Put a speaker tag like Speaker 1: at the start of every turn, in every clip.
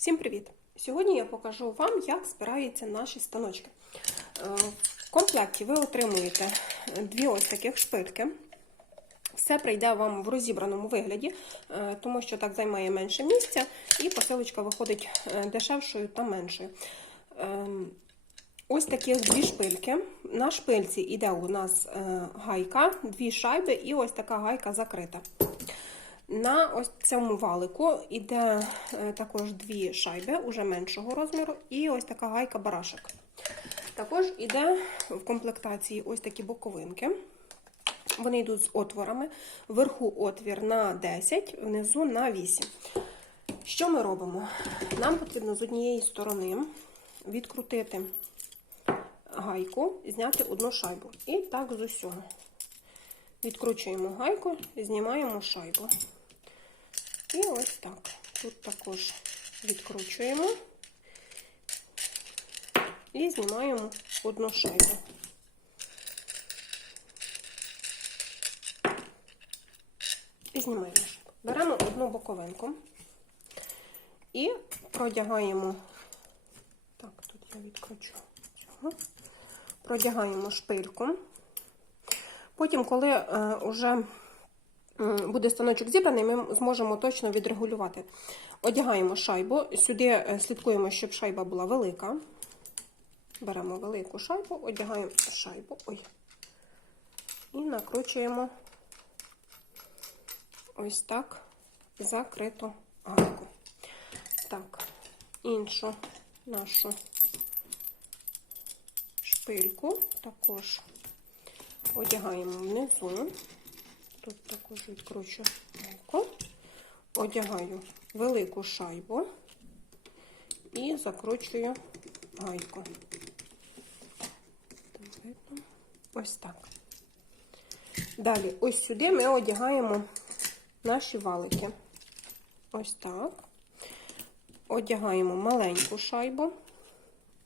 Speaker 1: Всім привіт! Сьогодні я покажу вам, як збираються наші станочки. Е, В комплекті ви отримуєте дві ось таких шпильки. Все прийде вам в розібраному вигляді, е, тому що так займає менше місця, і посилочка виходить е, дешевшою та меншою. Ем, Ось таких дві шпильки. На шпильці йде у нас гайка, дві шайби і ось така гайка закрита. На ось цьому валику йде е, також дві шайби, уже меншого розміру, і ось така гайка барашек. Також йде в комплектації ось такі боковинки. Вони йдуть з отворами. Вверху отвір на 10, внизу на 8. Що ми робимо? Нам потрібно з однієї сторони відкрутити гайку, зняти одну шайбу. І так з усього. Відкручуємо гайку, знімаємо шайбу. І ось так. Тут також відкручуємо і знімаємо одну шайбу. І знімаємо. Беремо одну боковинку і продягаємо. Так, тут я відкручу цього. Продягаємо шпильку. Потім, коли е, вже буде станочок зібраний, ми зможемо точно відрегулювати. Одягаємо шайбу, сюди е, слідкуємо, щоб шайба була велика. Беремо велику шайбу, одягаємо шайбу ой, і накручуємо ось так закриту гайку. Так, іншу нашу шпильку також одягаємо внизу. Тут також відкручу гайку, одягаю велику шайбу і закручую гайку. Ось так. Далі, ось сюди ми одягаємо наші валики. Ось так. Одягаємо маленьку шайбу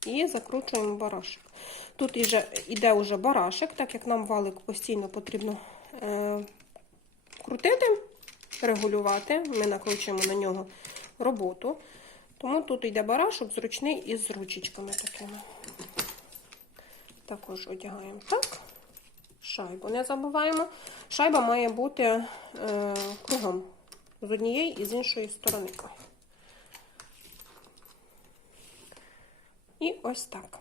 Speaker 1: і закручуємо барашек. Тут іде, уже барашек, так як нам валик постійно потрібно е, крутити, регулювати. Ми накручуємо на нього роботу. Тому тут йде барашок зручний із ручечками такими. Також одягаємо так. Шайбу не забуваємо. Шайба має бути е, кругом з однієї і з іншої сторони. І ось так.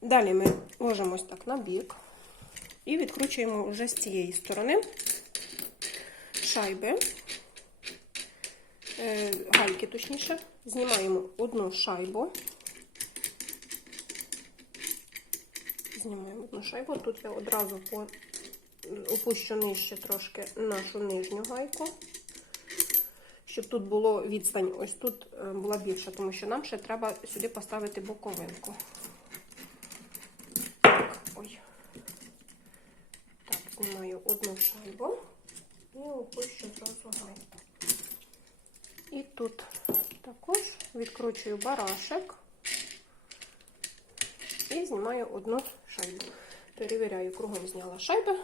Speaker 1: Далі ми ложимо ось так на бік і відкручуємо вже з цієї сторони шайби, е, гайки, точніше, знімаємо одну шайбу. Знімаємо одну шайбу. Тут я одразу опущу нижче трошки нашу нижню гайку, щоб тут було відстань, ось тут е, була більша, тому що нам ще треба сюди поставити боковинку. Так, ой. Так, знімаю одну шайбу і опущу зразу гайку. І тут також відкручую барашек і знімаю одну шайбу. Перевіряю, кругом зняла шайбу.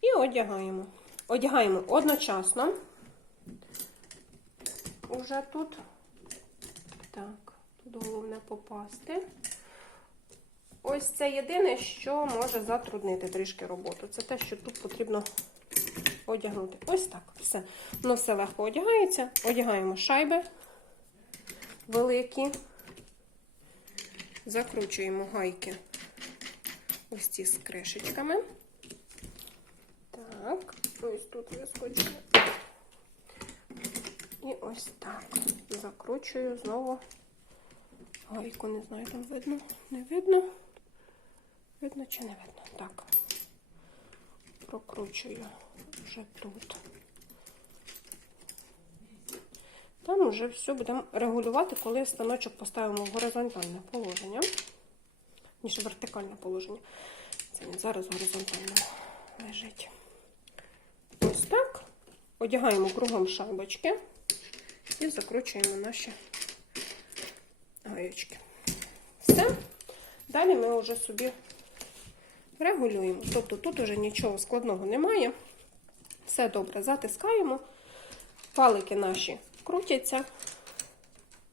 Speaker 1: І одягаємо. Одягаємо одночасно. Уже тут. Так, тут головне попасти. Ось це єдине, що може затруднити трішки роботу. Це те, що тут потрібно одягнути. Ось так. Все. Воно все легко одягається. Одягаємо шайби великі. Закручуємо гайки ось ці з кришечками. Так, ось тут вискочили. І ось так. Закручую знову гайку, не знаю, там видно, не видно. Видно чи не видно? Так. Прокручую вже тут. Там вже все будемо регулювати, коли станочок поставимо в горизонтальне положення, ніж вертикальне положення. Це він зараз горизонтально лежить. Ось так. Одягаємо кругом шайбочки і закручуємо наші гаєчки. Все. Далі ми вже собі регулюємо. Тобто тут вже нічого складного немає. Все добре затискаємо. Палики наші крутяться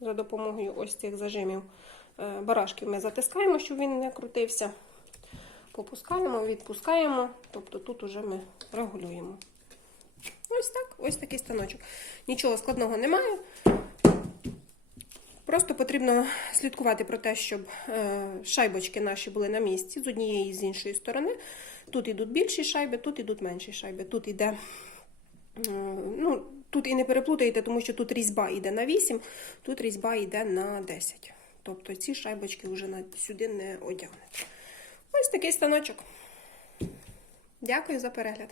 Speaker 1: за допомогою ось цих зажимів е, барашків ми затискаємо, щоб він не крутився. Попускаємо, відпускаємо, тобто тут уже ми регулюємо. Ось так, ось такий станочок. Нічого складного немає. Просто потрібно слідкувати про те, щоб е, шайбочки наші були на місці з однієї і з іншої сторони. Тут йдуть більші шайби, тут йдуть менші шайби. Тут іде, е, ну, тут і не переплутаєте, тому що тут різьба йде на 8, тут різьба йде на 10. Тобто ці шайбочки вже сюди не одягнете. Ось такий станочок. Дякую за перегляд.